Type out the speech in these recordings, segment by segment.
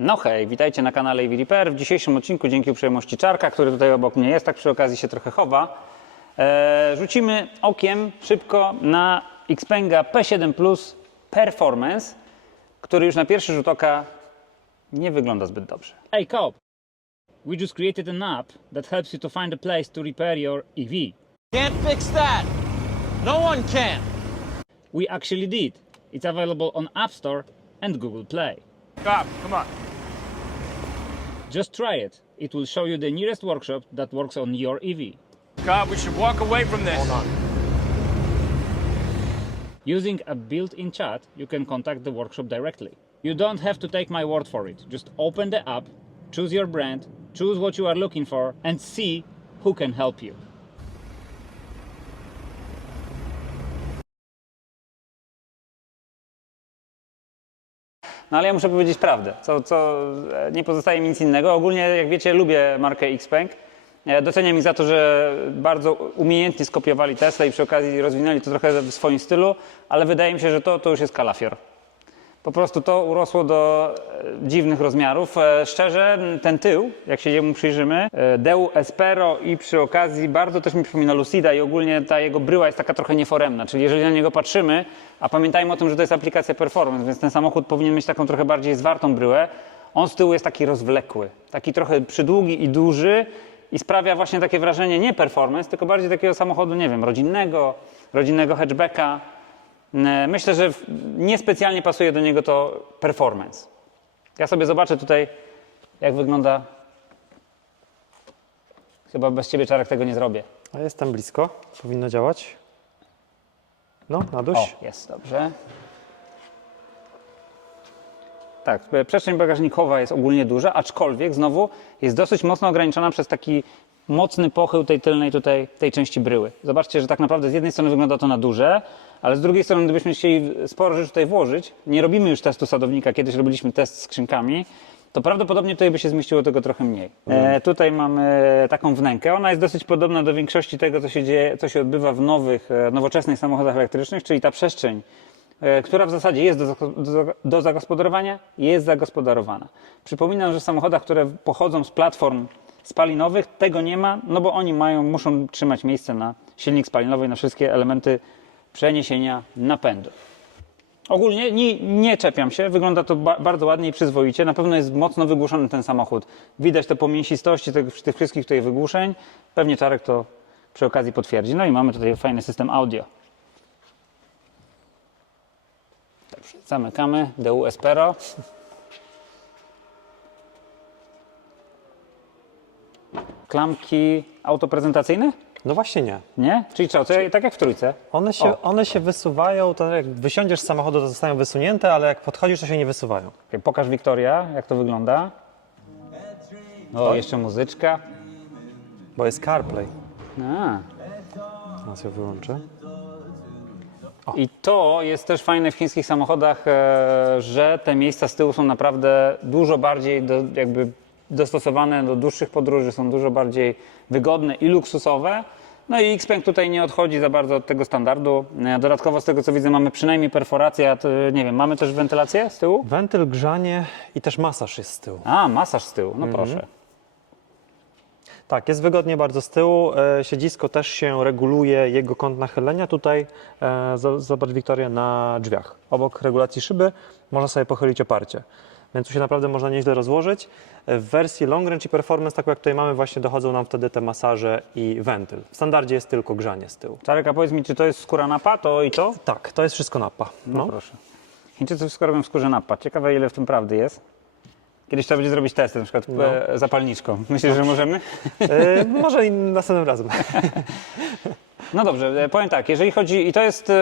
No hej, witajcie na kanale EV Repair. W dzisiejszym odcinku, dzięki uprzejmości Czarka, który tutaj obok mnie jest, tak przy okazji się trochę chowa, rzucimy okiem szybko na Xpenga P7 Plus Performance, który już na pierwszy rzut oka nie wygląda zbyt dobrze. Hey Cobb, we just created an app that helps you to find a place to repair your EV. Can't fix that. No one can. We actually did. It's available on App Store and Google Play. Cobb, come on. Just try it. It will show you the nearest workshop that works on your EV. Cobb, we should walk away from this. Hold on. Using a built-in chat, you can contact the workshop directly. You don't have to take my word for it. Just open the app, choose your brand, choose what you are looking for, and see who can help you. No ale ja muszę powiedzieć prawdę, co nie pozostaje mi nic innego. Ogólnie, jak wiecie, lubię markę Xpeng. Doceniam ich za to, że bardzo umiejętnie skopiowali Tesla i przy okazji rozwinęli to trochę w swoim stylu, ale wydaje mi się, że to już jest kalafior. Po prostu to urosło do dziwnych rozmiarów. Szczerze, ten tył, jak się mu przyjrzymy, Deu Espero i przy okazji bardzo też mi przypomina Lucida i ogólnie ta jego bryła jest taka trochę nieforemna, czyli jeżeli na niego patrzymy, a pamiętajmy o tym, że to jest aplikacja Performance, więc ten samochód powinien mieć taką trochę bardziej zwartą bryłę, on z tyłu jest taki rozwlekły, taki trochę przydługi i duży i sprawia właśnie takie wrażenie nie Performance, tylko bardziej takiego samochodu, nie wiem, rodzinnego hatchbacka. Myślę, że niespecjalnie pasuje do niego to Performance. Ja sobie zobaczę tutaj, jak wygląda. Chyba bez ciebie, Czarek, tego nie zrobię. A jestem blisko, powinno działać. No, na duś. O, jest, dobrze. Tak, przestrzeń bagażnikowa jest ogólnie duża, aczkolwiek znowu jest dosyć mocno ograniczona przez taki mocny pochył tej tylnej tutaj, tej części bryły. Zobaczcie, że tak naprawdę z jednej strony wygląda to na duże, ale z drugiej strony, gdybyśmy chcieli sporo rzeczy tutaj włożyć, nie robimy już testu sadownika, kiedyś robiliśmy test skrzynkami, to prawdopodobnie tutaj by się zmieściło tego trochę mniej. Tutaj mamy taką wnękę. Ona jest dosyć podobna do większości tego, co się dzieje, co się odbywa w nowych, nowoczesnych samochodach elektrycznych, czyli ta przestrzeń, która w zasadzie jest do zagospodarowania, jest zagospodarowana. Przypominam, że w samochodach, które pochodzą z platform spalinowych, tego nie ma, no bo oni muszą trzymać miejsce na silnik spalinowy i na wszystkie elementy przeniesienia napędu. Ogólnie nie czepiam się, wygląda to bardzo ładnie i przyzwoicie. Na pewno jest mocno wygłuszony ten samochód. Widać to po mięsistości tych wszystkich tutaj wygłuszeń. Pewnie Czarek to przy okazji potwierdzi. No i mamy tutaj fajny system audio. Dobrze, zamykamy. Deu Espero. Klamki autoprezentacyjne? No właśnie nie. Nie? Czyli co? Tak jak w trójce? One się wysuwają, to jak wysiądziesz z samochodu, to zostają wysunięte, ale jak podchodzisz, to się nie wysuwają. Okay, pokaż Wiktoria, jak to wygląda. O, jeszcze muzyczka. Bo jest CarPlay. A. Teraz ją wyłączę. I to jest też fajne w chińskich samochodach, że te miejsca z tyłu są naprawdę dużo bardziej jakby dostosowane do dłuższych podróży, są dużo bardziej wygodne i luksusowe. No i Xpeng tutaj nie odchodzi za bardzo od tego standardu. Dodatkowo z tego co widzę mamy przynajmniej perforację, a to, nie wiem, mamy też wentylację z tyłu? Wentyl, grzanie i też masaż jest z tyłu. A, masaż z tyłu, no proszę. Tak, jest wygodnie bardzo z tyłu. Siedzisko też się reguluje, jego kąt nachylenia. Tutaj, zobacz Wiktoria, na drzwiach. Obok regulacji szyby można sobie pochylić oparcie. Więc tu się naprawdę można nieźle rozłożyć. W wersji Long Range i Performance, tak jak tutaj mamy, właśnie dochodzą nam wtedy te masaże i wentyl. W standardzie jest tylko grzanie z tyłu. Czarek, a powiedz mi, czy to jest skóra nappa, to i to? Tak, to jest wszystko nappa. No proszę. Chińczycy wszystko robią w skórze nappa. Ciekawe, ile w tym prawdy jest. Kiedyś trzeba będzie zrobić testy, na przykład zapalniczką. Myślisz, że możemy? Może i następnym razem. No dobrze, powiem tak, jeżeli chodzi, i to jest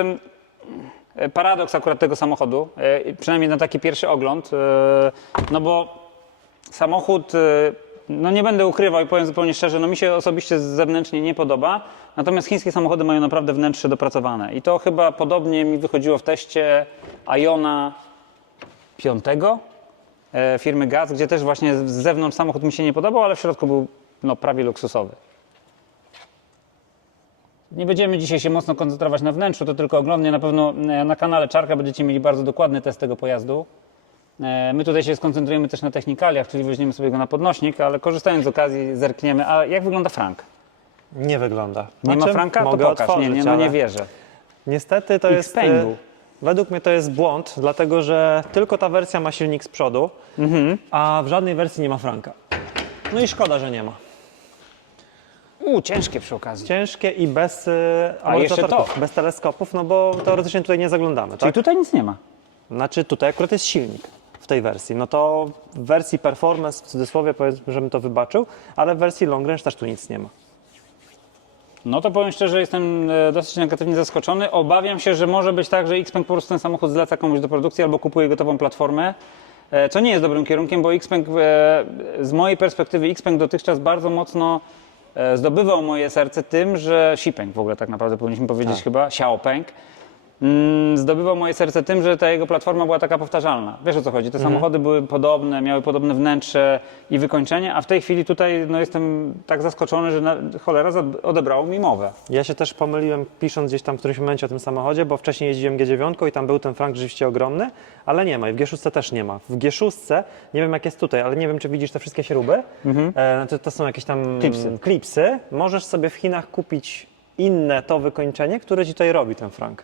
paradoks akurat tego samochodu, przynajmniej na taki pierwszy ogląd, no bo samochód, no nie będę ukrywał i powiem zupełnie szczerze, no mi się osobiście zewnętrznie nie podoba, natomiast chińskie samochody mają naprawdę wnętrze dopracowane i to chyba podobnie mi wychodziło w teście Iona 5 firmy Gaz, gdzie też właśnie z zewnątrz samochód mi się nie podobał, ale w środku był no, prawie luksusowy. Nie będziemy dzisiaj się mocno koncentrować na wnętrzu, to tylko oglądnie. Na pewno na kanale Czarka będziecie mieli bardzo dokładny test tego pojazdu. My tutaj się skoncentrujemy też na technikaliach, czyli weźmiemy sobie go na podnośnik, ale korzystając z okazji zerkniemy. A jak wygląda frank? Nie wygląda. Nie ma Znaczy, franka? To mogę pokaż. otworzyć, Nie, no ale nie wierzę. niestety to jest... Xpengu. Według mnie to jest błąd, dlatego że tylko ta wersja ma silnik z przodu, a w żadnej wersji nie ma franka. No i szkoda, że nie ma. Ciężkie przy okazji. Ciężkie i bez jeszcze amortyzatorów, to. bez teleskopów, no bo teoretycznie tutaj nie zaglądamy, Czyli tak? tutaj nic nie ma. Znaczy tutaj akurat jest silnik w tej wersji. No to w wersji performance, w cudzysłowie powiedzmy, żebym to wybaczył, ale w wersji long range też tu nic nie ma. No to powiem szczerze, jestem dosyć negatywnie zaskoczony. Obawiam się, że może być tak, że Xpeng po prostu ten samochód zleca komuś do produkcji albo kupuje gotową platformę, co nie jest dobrym kierunkiem, bo Xpeng, z mojej perspektywy, Xpeng dotychczas bardzo mocno zdobywał moje serce tym, że Xipeng w ogóle tak naprawdę powinniśmy powiedzieć chyba, Xiaopeng, zdobywał moje serce tym, że ta jego platforma była taka powtarzalna. Wiesz o co chodzi? Te samochody były podobne, miały podobne wnętrze i wykończenie, a w tej chwili tutaj no, jestem tak zaskoczony, że cholera odebrało mi mowę. Ja się też pomyliłem pisząc gdzieś tam w którymś momencie o tym samochodzie, bo wcześniej jeździłem G9 i tam był ten frank rzeczywiście ogromny, ale nie ma i w G6 też nie ma. W G6, nie wiem jak jest tutaj, ale nie wiem czy widzisz te wszystkie śruby, to są jakieś tam klipsy. Możesz sobie w Chinach kupić inne to wykończenie, które ci tutaj robi ten frank.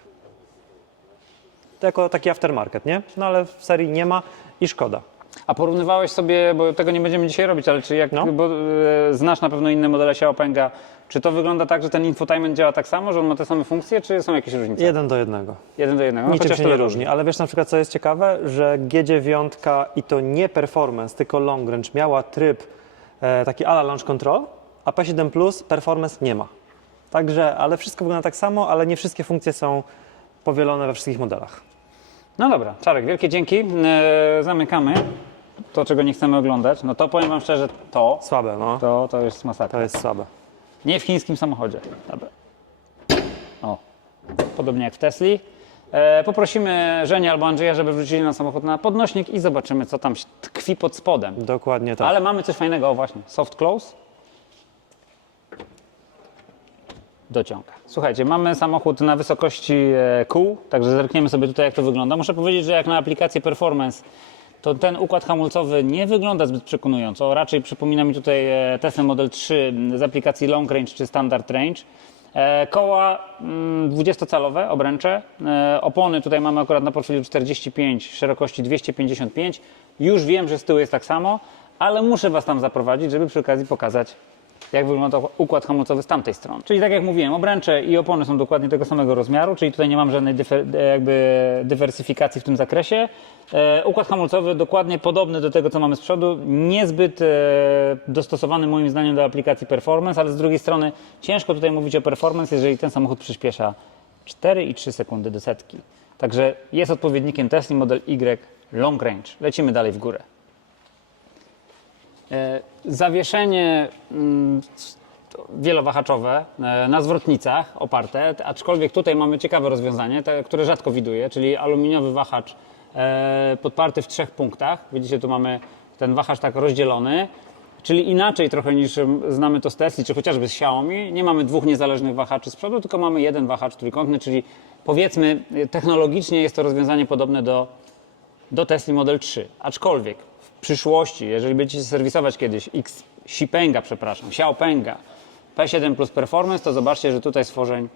To jako taki aftermarket, nie? No ale w serii nie ma i szkoda. A porównywałeś sobie, bo tego nie będziemy dzisiaj robić, ale czy jak, No. bo znasz na pewno inne modele Xiaopenga, czy to wygląda tak, że ten infotainment działa tak samo, że on ma te same funkcje, czy są jakieś różnice? 1 do 1. 1 do 1. No, Niczym chociaż się tyle nie różni, ale wiesz na przykład co jest ciekawe, że G9 i to nie performance, tylko long range miała tryb taki ala launch control, a P7 Plus performance nie ma. Także, ale wszystko wygląda tak samo, ale nie wszystkie funkcje są powielone we wszystkich modelach. No dobra, Czarek, wielkie dzięki. Zamykamy to, czego nie chcemy oglądać. No to powiem wam szczerze, Słabe, no. to jest masakra. To jest słabe. Nie w chińskim samochodzie. Dobra. O, podobnie jak w Tesli. Poprosimy Żenię albo Andrzeja, żeby wrzucili na samochód na podnośnik i zobaczymy, co tam tkwi pod spodem. Dokładnie tak. Ale mamy coś fajnego, o właśnie, soft close. Dociąga. Słuchajcie, mamy samochód na wysokości kół, także zerkniemy sobie tutaj, jak to wygląda. Muszę powiedzieć, że jak na aplikację Performance, to ten układ hamulcowy nie wygląda zbyt przekonująco. Raczej przypomina mi tutaj Tesla Model 3 z aplikacji Long Range czy Standard Range. Koła 20-calowe, obręcze. Opony tutaj mamy akurat na profilu 45, szerokości 255. Już wiem, że z tyłu jest tak samo, ale muszę Was tam zaprowadzić, żeby przy okazji pokazać, jak wygląda układ hamulcowy z tamtej strony. Czyli tak jak mówiłem, obręcze i opony są dokładnie tego samego rozmiaru, czyli tutaj nie mam żadnej dywersyfikacji w tym zakresie. Układ hamulcowy dokładnie podobny do tego, co mamy z przodu, niezbyt dostosowany moim zdaniem do aplikacji Performance, ale z drugiej strony ciężko tutaj mówić o Performance, jeżeli ten samochód przyspiesza 4,3 sekundy do setki. Także jest odpowiednikiem Tesla Model Y Long Range. Lecimy dalej w górę. Zawieszenie wielowahaczowe na zwrotnicach oparte, aczkolwiek tutaj mamy ciekawe rozwiązanie, które rzadko widuję, czyli aluminiowy wahacz podparty w 3 punktach. Widzicie, tu mamy ten wahacz tak rozdzielony, czyli inaczej trochę niż znamy to z Tesli, czy chociażby z Xiaomi. Nie mamy 2 niezależnych wahaczy z przodu, tylko mamy jeden wahacz trójkątny, czyli powiedzmy technologicznie jest to rozwiązanie podobne do Tesla Model 3. Aczkolwiek w przyszłości, jeżeli będziecie serwisować kiedyś Xiaopenga, P7 Plus Performance, to zobaczcie, że tutaj stworzeń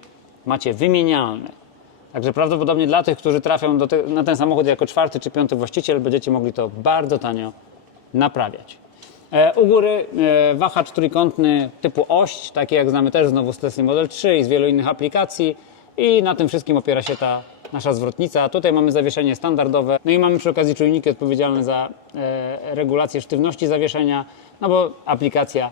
macie wymienialne. Także prawdopodobnie dla tych, którzy trafią na ten samochód jako 4. czy 5. właściciel, będziecie mogli to bardzo tanio naprawiać. U góry wahacz trójkątny typu oś, taki jak znamy też znowu z Tesla Model 3 i z wielu innych aplikacji, i na tym wszystkim opiera się ta nasza zwrotnica. Tutaj mamy zawieszenie standardowe, no i mamy przy okazji czujniki odpowiedzialne za regulację sztywności zawieszenia, no bo aplikacja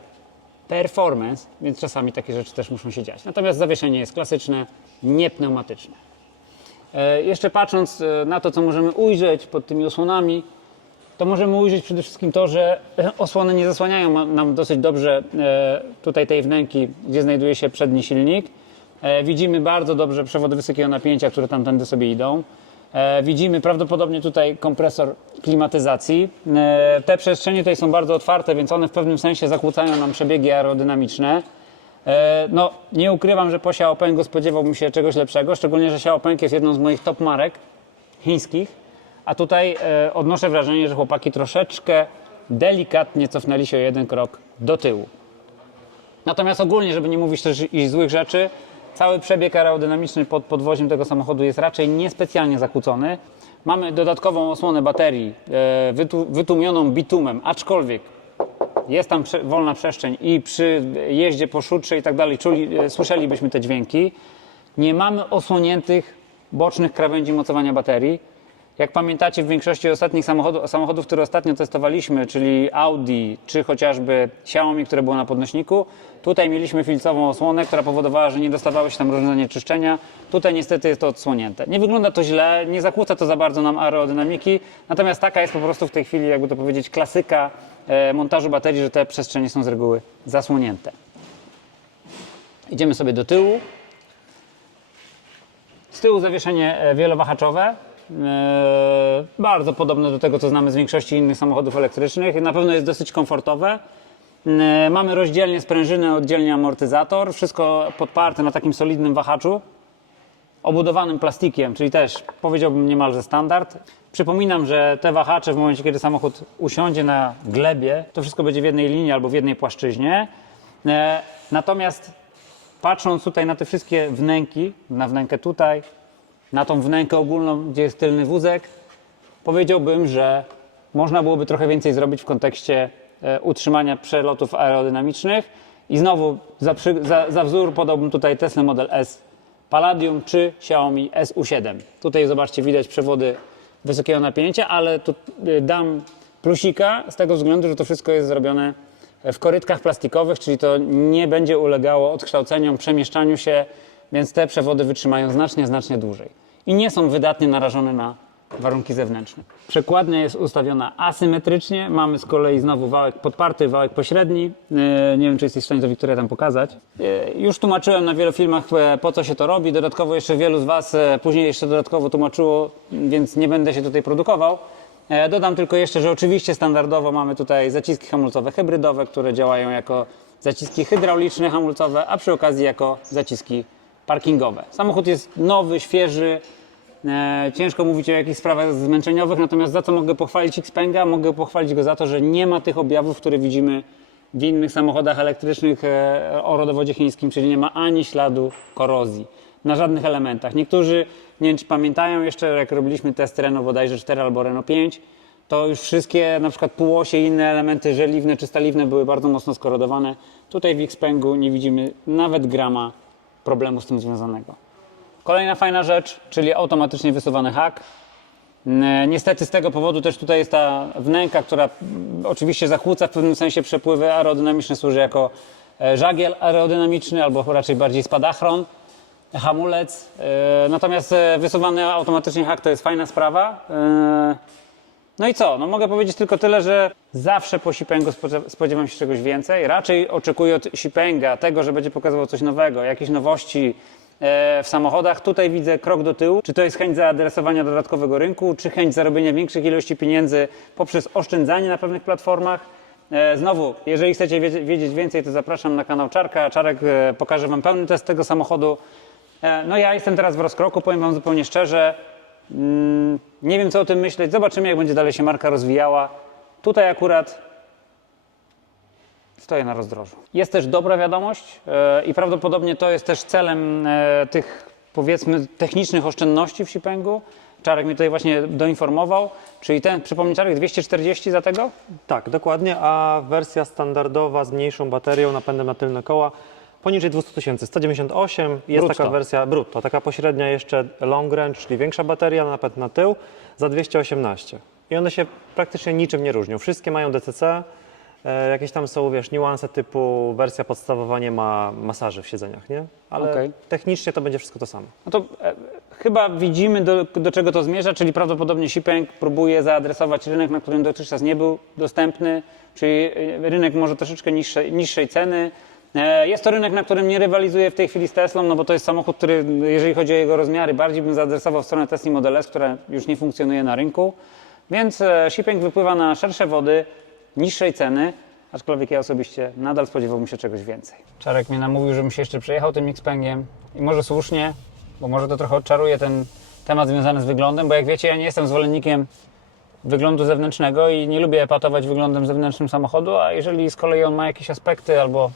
Performance, więc czasami takie rzeczy też muszą się dziać. Natomiast zawieszenie jest klasyczne, nie pneumatyczne. Jeszcze patrząc na to, co możemy ujrzeć pod tymi osłonami, to możemy ujrzeć przede wszystkim to, że osłony nie zasłaniają nam dosyć dobrze tutaj tej wnęki, gdzie znajduje się przedni silnik. Widzimy bardzo dobrze przewody wysokiego napięcia, które tamtędy sobie idą. Widzimy prawdopodobnie tutaj kompresor klimatyzacji. Te przestrzenie tutaj są bardzo otwarte, więc one w pewnym sensie zakłócają nam przebiegi aerodynamiczne. No, nie ukrywam, że po Xiaopengu spodziewałbym się czegoś lepszego, szczególnie, że Xiaopeng jest jedną z moich top marek chińskich, a tutaj odnoszę wrażenie, że chłopaki troszeczkę delikatnie cofnęli się o jeden krok do tyłu. Natomiast ogólnie, żeby nie mówić też i złych rzeczy, cały przebieg aerodynamiczny pod podwoziem tego samochodu jest raczej niespecjalnie zakłócony. Mamy dodatkową osłonę baterii wytłumioną bitumem, aczkolwiek jest tam wolna przestrzeń i przy jeździe po szutrze i tak dalej słyszelibyśmy te dźwięki. Nie mamy osłoniętych bocznych krawędzi mocowania baterii. Jak pamiętacie, w większości ostatnich samochodów, które ostatnio testowaliśmy, czyli Audi czy chociażby Xiaomi, które było na podnośniku, tutaj mieliśmy filcową osłonę, która powodowała, że nie dostawały się tam różne zanieczyszczenia. Tutaj niestety jest to odsłonięte. Nie wygląda to źle, nie zakłóca to za bardzo nam aerodynamiki, natomiast taka jest po prostu w tej chwili, jakby to powiedzieć, klasyka montażu baterii, że te przestrzenie są z reguły zasłonięte. Idziemy sobie do tyłu. Z tyłu zawieszenie wielowahaczowe. Bardzo podobne do tego, co znamy z większości innych samochodów elektrycznych. Na pewno jest dosyć komfortowe. Mamy rozdzielnie sprężynę, oddzielnie amortyzator. Wszystko podparte na takim solidnym wahaczu, obudowanym plastikiem, czyli też powiedziałbym niemalże standard. Przypominam, że te wahacze w momencie, kiedy samochód usiądzie na glebie, to wszystko będzie w jednej linii albo w jednej płaszczyźnie. Natomiast patrząc tutaj na te wszystkie wnęki, na wnękę tutaj, na tą wnękę ogólną, gdzie jest tylny wózek, powiedziałbym, że można byłoby trochę więcej zrobić w kontekście utrzymania przelotów aerodynamicznych. I znowu za wzór podałbym tutaj Tesla Model S Palladium czy Xiaomi SU7. Tutaj zobaczcie, widać przewody wysokiego napięcia, ale tu dam plusika z tego względu, że to wszystko jest zrobione w korytkach plastikowych, czyli to nie będzie ulegało odkształceniom, przemieszczaniu się, więc te przewody wytrzymają znacznie dłużej. I nie są wydatnie narażone na warunki zewnętrzne. Przekładnia jest ustawiona asymetrycznie. Mamy z kolei znowu wałek podparty, wałek pośredni. Nie wiem, czy jesteś w stanie to, Wiktoria, tam pokazać. Już tłumaczyłem na wielu filmach, po co się to robi. Dodatkowo jeszcze wielu z Was później jeszcze dodatkowo tłumaczyło, więc nie będę się tutaj produkował. Dodam tylko jeszcze, że oczywiście standardowo mamy tutaj zaciski hamulcowe hybrydowe, które działają jako zaciski hydrauliczne hamulcowe, a przy okazji jako zaciski parkingowe. Samochód jest nowy, świeży. Ciężko mówić o jakichś sprawach zmęczeniowych, natomiast za co mogę pochwalić Xpenga? Mogę pochwalić go za to, że nie ma tych objawów, które widzimy w innych samochodach elektrycznych o rodowodzie chińskim, czyli nie ma ani śladu korozji na żadnych elementach. Niektórzy, nie wiem czy pamiętają jeszcze, jak robiliśmy test Renault bodajże 4 albo Renault 5, to już wszystkie na przykład półosie i inne elementy żeliwne czy staliwne były bardzo mocno skorodowane. Tutaj w Xpengu nie widzimy nawet grama problemu z tym związanego. Kolejna fajna rzecz, czyli automatycznie wysuwany hak. Niestety z tego powodu też tutaj jest ta wnęka, która oczywiście zakłóca w pewnym sensie przepływy aerodynamiczne, służy jako żagiel aerodynamiczny albo raczej bardziej spadachron, hamulec. Natomiast wysuwany automatycznie hak to jest fajna sprawa. No i co? No mogę powiedzieć tylko tyle, że zawsze po Xipengu spodziewam się czegoś więcej. Raczej oczekuję od Xipenga tego, że będzie pokazywał coś nowego, jakieś nowości w samochodach. Tutaj widzę krok do tyłu. Czy to jest chęć zaadresowania dodatkowego rynku, czy chęć zarobienia większych ilości pieniędzy poprzez oszczędzanie na pewnych platformach. Znowu, jeżeli chcecie wiedzieć więcej, to zapraszam na kanał Czarka. Czarek pokaże Wam pełny test tego samochodu. No ja jestem teraz w rozkroku, powiem Wam zupełnie szczerze. Nie wiem, co o tym myśleć. Zobaczymy, jak będzie dalej się marka rozwijała. Tutaj akurat stoję na rozdrożu. Jest też dobra wiadomość i prawdopodobnie to jest też celem tych, powiedzmy, technicznych oszczędności w Xipengu. Czarek mnie tutaj właśnie doinformował. Czyli ten, przypomnij Czarek, 240 za tego? Tak, dokładnie, a wersja standardowa z mniejszą baterią, napędem na tylne koła poniżej 200 000, 198, jest Brutto. taka wersja brutto, taka pośrednia jeszcze long range, czyli większa bateria, napęd na tył za 218. I one się praktycznie niczym nie różnią. Wszystkie mają DCC, jakieś tam są, wiesz, niuanse typu wersja podstawowa nie ma masaży w siedzeniach, nie? Ale Okej. technicznie to będzie wszystko to samo. No to chyba widzimy, do czego to zmierza, czyli prawdopodobnie Xipeng próbuje zaadresować rynek, na którym dotychczas nie był dostępny, czyli rynek może troszeczkę niższej ceny. Jest to rynek, na którym nie rywalizuje w tej chwili z Teslą, no bo to jest samochód, który, jeżeli chodzi o jego rozmiary, bardziej bym zaadresował w stronę Tesla Model S, która już nie funkcjonuje na rynku. Więc Xipeng wypływa na szersze wody, niższej ceny, aczkolwiek ja osobiście nadal spodziewałbym się czegoś więcej. Czarek mnie namówił, żebym się jeszcze przejechał tym Xpengiem i może słusznie, bo może to trochę odczaruje ten temat związany z wyglądem, bo jak wiecie, ja nie jestem zwolennikiem wyglądu zewnętrznego i nie lubię epatować wyglądem zewnętrznym samochodu, a jeżeli z kolei on ma jakieś aspekty albo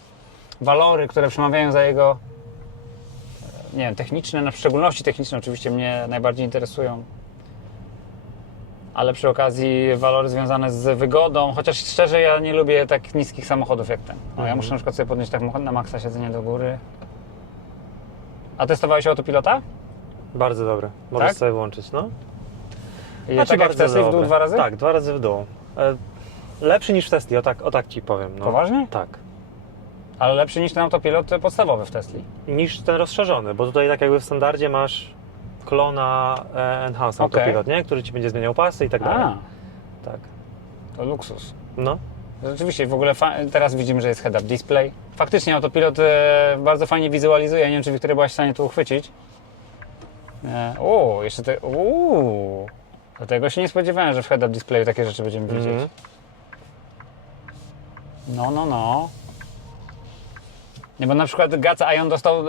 walory, które przemawiają za jego, nie wiem, techniczne, na szczególności techniczne oczywiście mnie najbardziej interesują, ale przy okazji walory związane z wygodą, chociaż szczerze ja nie lubię tak niskich samochodów jak ten. No, ja muszę na przykład sobie podnieść tak na maksa siedzenie do góry. A testowałeś autopilota? Bardzo dobre. Możesz Tak? sobie włączyć, no. I Znaczy, tak jak w bardzo Tesli w dół dobre. 2 razy? Tak, 2 razy w dół. Lepszy niż w Tesli, o tak ci powiem. No. Poważnie? Tak. Ale lepszy niż ten autopilot podstawowy w Tesli. Niż ten rozszerzony, bo tutaj tak jakby w standardzie masz klona Enhance Okej. Autopilot, nie? Który ci będzie zmieniał pasy i tak dalej. A, Tak. to luksus. No. Rzeczywiście, w ogóle teraz widzimy, że jest head-up display. Faktycznie autopilot bardzo fajnie wizualizuje. Nie wiem, czy Wiktoria byłaś w stanie tu uchwycić. Jeszcze te... Do tego się nie spodziewałem, że w head-up displayu takie rzeczy będziemy widzieć. No. Nie, bo na przykład Gaca Ion dostał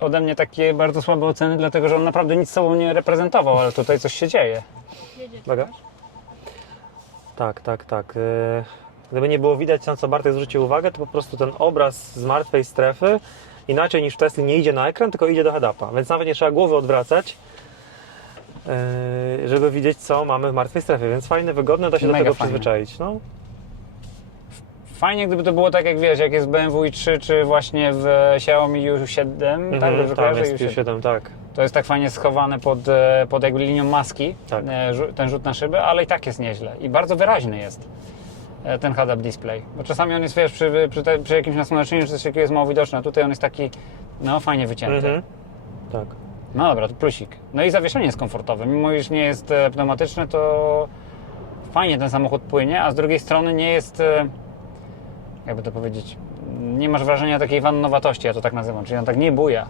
ode mnie takie bardzo słabe oceny, dlatego że on naprawdę nic sobą nie reprezentował, ale tutaj coś się dzieje. Uwaga. Tak. Gdyby nie było widać, na co Bartek zwrócił uwagę, to po prostu ten obraz z martwej strefy inaczej niż w Tesli nie idzie na ekran, tylko idzie do head-upa, więc nawet nie trzeba głowy odwracać, żeby widzieć, co mamy w martwej strefie, więc fajne, wygodne, da się do Mega tego fajne. przyzwyczaić. No. Fajnie, gdyby to było tak, jak wiesz, jak jest w BMW i3, czy właśnie w Xiaomi U7, tak? Dobrze Tam kojarzę? jest U7. U7, tak. To jest tak fajnie schowane pod jakby linią maski, Tak. ten rzut na szybę, ale i tak jest nieźle. I bardzo wyraźny jest ten head-up display. Bo czasami on jest, wiesz, przy jakimś nasłonecznieniu, czy coś takiego jest mało widoczny, a tutaj on jest taki, no, fajnie wycięty. Tak. No dobra, to plusik. No i zawieszenie jest komfortowe. Mimo iż nie jest pneumatyczne, to fajnie ten samochód płynie, a z drugiej strony nie jest, jakby to powiedzieć, nie masz wrażenia takiej wannowatości, ja to tak nazywam, czyli on tak nie buja,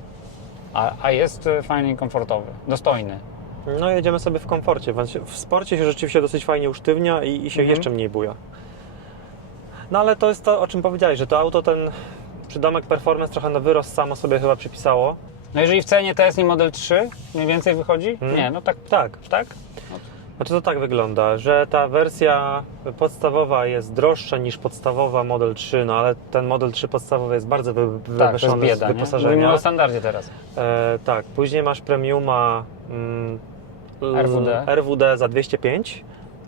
a jest fajny i komfortowy, dostojny. No jedziemy sobie w komforcie, więc w sporcie się rzeczywiście dosyć fajnie usztywnia i się jeszcze mniej buja. No ale to jest to, o czym powiedziałeś, że to auto, ten przydomek performance trochę na wyrost samo sobie chyba przypisało. No jeżeli w cenie Tesla Model 3 mniej więcej wychodzi? Nie, no tak. Tak. Znaczy to tak wygląda, że ta wersja podstawowa jest droższa niż podstawowa Model 3, no ale ten Model 3 podstawowy jest bardzo Tak, to jest wywyższony bieda, z nie? wyposażenia. Mówimy o standardzie teraz. Tak, później masz Premiuma RWD. RWD za 205,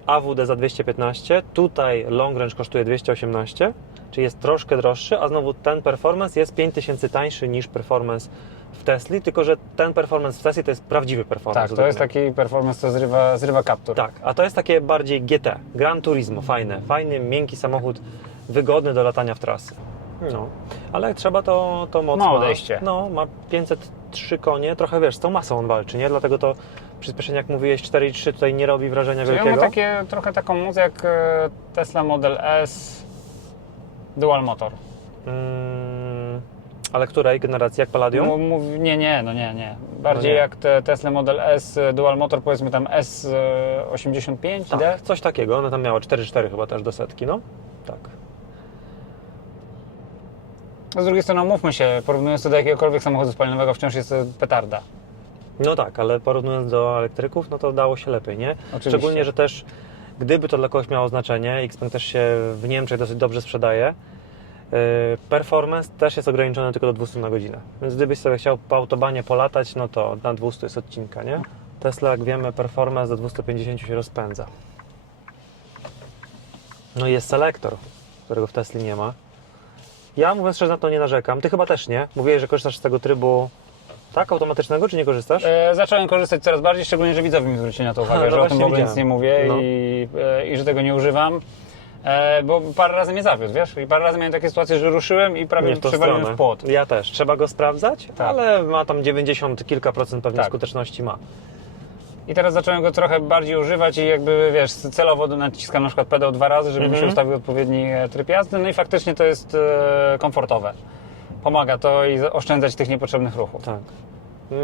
AWD za 215, tutaj Long Range kosztuje 218, czyli jest troszkę droższy, a znowu ten performance jest 5000 tańszy niż performance w Tesli, tylko że ten performance w Tesli to jest prawdziwy performance. Tak, to jest taki performance, co zrywa kaptur. Tak, a to jest takie bardziej GT, Gran Turismo, fajny, miękki samochód, wygodny do latania w trasy. No, ale jak trzeba, to moc Ma ma. odejście. No, ma 503 konie, trochę wiesz, z tą masą on walczy, nie? Dlatego to przyspieszenie, jak mówiłeś, 4,3 tutaj nie robi wrażenia Czyli on wielkiego. ma trochę taką moc jak Tesla Model S Dual Motor. Ale której generacji, jak Palladium? Nie. Bardziej No nie. jak te Tesla Model S Dual Motor, powiedzmy tam S85D. Tak, coś takiego, ona tam miała 4,4 chyba też do setki, no. Tak. A z drugiej strony, mówmy się, porównując to do jakiegokolwiek samochodu spalinowego, wciąż jest to petarda. No tak, ale porównując do elektryków, no to dało się lepiej, nie? Oczywiście. Szczególnie, że też gdyby to dla kogoś miało znaczenie, Xpeng też się w Niemczech dosyć dobrze sprzedaje, performance też jest ograniczony tylko do 200 na godzinę. Więc gdybyś sobie chciał po autobanie polatać, no to na 200 jest odcinka, nie? Tesla, jak wiemy, performance do 250 się rozpędza. No i jest selektor, którego w Tesli nie ma. Ja, mówiąc szczerze, na to nie narzekam. Ty chyba też nie? Mówiłeś, że korzystasz z tego trybu tak, automatycznego, czy nie korzystasz? Zacząłem korzystać coraz bardziej, szczególnie, że widzowie mi zwrócili na to uwagę, No że o tym w właśnie ogóle nic widziałem. nie mówię No. i że tego nie używam. Bo parę razy mnie zawiódł, wiesz? I parę razy miałem takie sytuacje, że ruszyłem i prawie Nie w tą przywaliłem stronę. w płot. Ja też. Trzeba go sprawdzać, Tak. ale ma tam 90 kilka procent pewnie Tak. skuteczności ma. I teraz zacząłem go trochę bardziej używać i jakby, wiesz, celowo naciskam na przykład pedał 2 razy, żeby mi się ustawił odpowiedni tryb jazdy, no i faktycznie to jest komfortowe. Pomaga to i oszczędzać tych niepotrzebnych ruchów. Tak.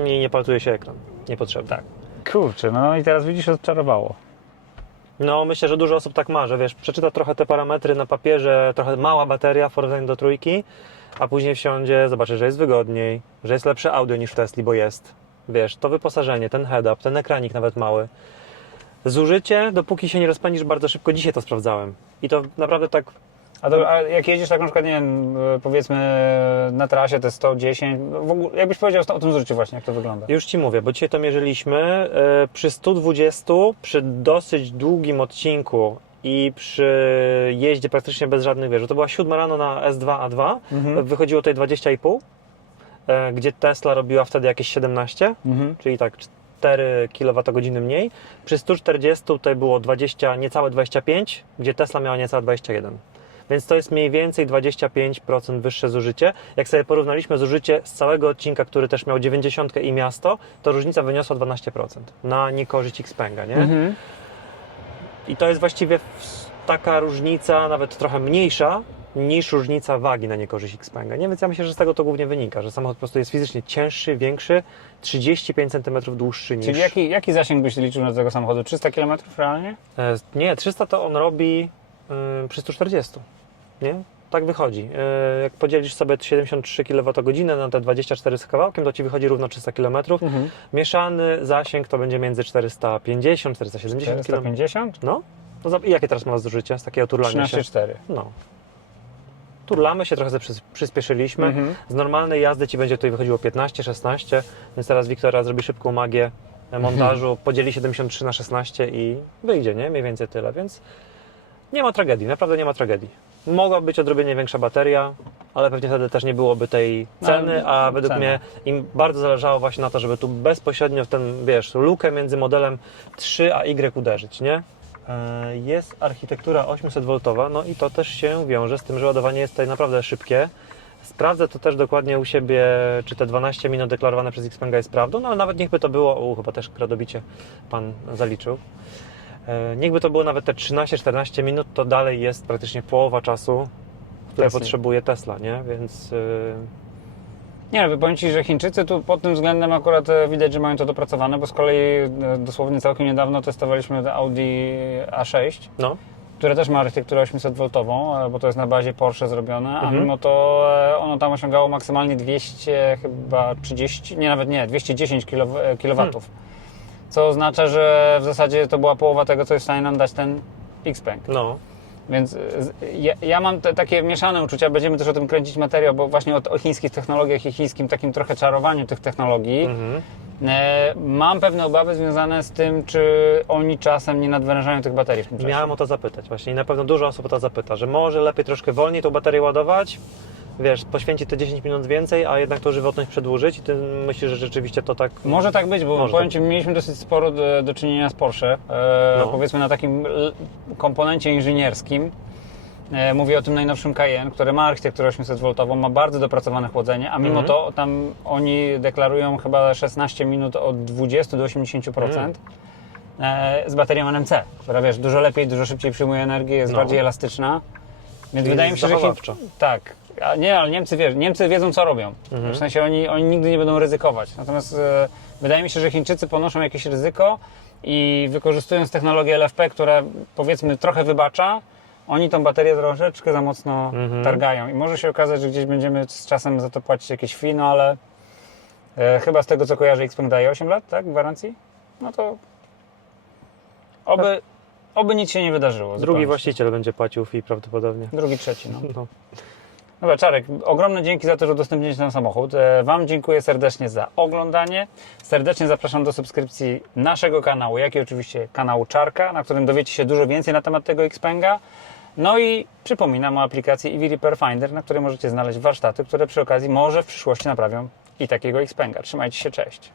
I nie paltuje się ekran. Niepotrzebny. Tak. Kurczę, no i teraz widzisz, odczarowało. No, myślę, że dużo osób tak ma, że wiesz, przeczyta trochę te parametry na papierze, trochę mała bateria w porównaniu do trójki, a później wsiądzie, zobaczy, że jest wygodniej, że jest lepsze audio niż w Tesli, bo jest. wiesz, to wyposażenie, ten head-up, ten ekranik nawet mały. Zużycie, dopóki się nie rozpędzisz bardzo szybko, dzisiaj to sprawdzałem. I to naprawdę tak, A jak jedziesz tak na przykład, nie wiem, powiedzmy na trasie te 110, w ogóle, jakbyś powiedział o tym zużyciu właśnie, jak to wygląda? już Ci mówię, bo dzisiaj to mierzyliśmy, przy 120, przy dosyć długim odcinku i przy jeździe praktycznie bez żadnych, wiesz, to była 7 rano na S2A2, wychodziło tutaj 20,5, gdzie Tesla robiła wtedy jakieś 17, czyli tak 4 kWh mniej. Przy 140 tutaj było 20, niecałe 25, gdzie Tesla miała niecałe 21. Więc to jest mniej więcej 25% wyższe zużycie. Jak sobie porównaliśmy zużycie z całego odcinka, który też miał 90 i miasto, to różnica wyniosła 12% na niekorzyść Xpenga, nie? I to jest właściwie taka różnica, nawet trochę mniejsza, niż różnica wagi na niekorzyść Xpenga, nie? Więc ja myślę, że z tego to głównie wynika, że samochód po prostu jest fizycznie cięższy, większy, 35 cm dłuższy niż... Czyli jaki zasięg byś liczył na tego samochodu? 300 km realnie? Nie, 300 to on robi przy 140, nie? Tak wychodzi. Jak podzielisz sobie 73 kWh na te 24 z kawałkiem, to Ci wychodzi równo 300 km. Mieszany zasięg to będzie między 450, 470 km. 450? No. I jakie teraz ma zużycie z takiego turlania się? 13,4. No. Turlamy się, trochę przyspieszyliśmy. Z normalnej jazdy Ci będzie tutaj wychodziło 15, 16, więc teraz Wiktoria zrobi szybką magię montażu, podzieli 73 na 16 i wyjdzie, nie? Mniej więcej tyle, więc nie ma tragedii, naprawdę nie ma tragedii. Mogła być odrobinę większa bateria, ale pewnie wtedy też nie byłoby tej ceny, a według mnie im bardzo zależało właśnie na to, żeby tu bezpośrednio w ten, wiesz, lukę między modelem 3 a Y uderzyć, nie? Jest architektura 800V, no i to też się wiąże z tym, że ładowanie jest tutaj naprawdę szybkie. Sprawdzę to też dokładnie u siebie, czy te 12 minut deklarowane przez Xpenga jest prawdą, no ale nawet niechby to było, chyba też gradobicie Pan zaliczył. Niechby to było nawet te 13-14 minut, to dalej jest praktycznie połowa czasu, które potrzebuje Tesla, nie? Więc... Nie, ale powiem Ci, że Chińczycy tu pod tym względem akurat widać, że mają to dopracowane, bo z kolei dosłownie całkiem niedawno testowaliśmy Audi A6, No. które też ma architekturę 800V, bo to jest na bazie Porsche zrobione, a mimo to ono tam osiągało maksymalnie 230, nie nawet nie, 210 kW. Co oznacza, że w zasadzie to była połowa tego, co jest w stanie nam dać ten Xpeng. No. Więc ja mam takie mieszane uczucia, będziemy też o tym kręcić materiał, bo właśnie o chińskich technologiach i chińskim takim trochę czarowaniu tych technologii. Mam pewne obawy związane z tym, czy oni czasem nie nadwyrężają tych baterii w tym czasie. Miałem o to zapytać właśnie i na pewno dużo osób o to zapyta, że może lepiej troszkę wolniej tą baterię ładować, wiesz, poświęcić te 10 minut więcej, a jednak tą żywotność przedłużyć i Ty myślisz, że rzeczywiście to tak... Może tak być, bo Może powiem tak. Ci, mieliśmy dosyć sporo do czynienia z Porsche, powiedzmy na takim komponencie inżynierskim. Mówię o tym najnowszym Cayenne, który ma architekturę 800V, ma bardzo dopracowane chłodzenie, a mimo to tam oni deklarują chyba 16 minut od 20 do 80% z baterią NMC, która wiesz, dużo lepiej, dużo szybciej przyjmuje energię, jest bardziej elastyczna. Więc wydaje mi się, że tak. Ale Niemcy wiedzą, co robią. W sensie oni nigdy nie będą ryzykować. Natomiast wydaje mi się, że Chińczycy ponoszą jakieś ryzyko i wykorzystując technologię LFP, która powiedzmy trochę wybacza, oni tą baterię troszeczkę za mocno targają. I może się okazać, że gdzieś będziemy z czasem za to płacić jakieś fee, no ale chyba z tego, co kojarzę, Xpeng daje 8 lat, tak? Gwarancji? No to oby nic się nie wydarzyło. Drugi właściciel będzie płacił fee prawdopodobnie. Drugi, trzeci, no. No. Dobra, Czarek, ogromne dzięki za to, że udostępniłeś ten samochód. Wam dziękuję serdecznie za oglądanie. Serdecznie zapraszam do subskrypcji naszego kanału, jak i oczywiście kanału Czarka, na którym dowiecie się dużo więcej na temat tego Xpenga. No i przypominam o aplikacji EV Repair Finder, na której możecie znaleźć warsztaty, które przy okazji może w przyszłości naprawią i takiego Xpenga. Trzymajcie się, cześć.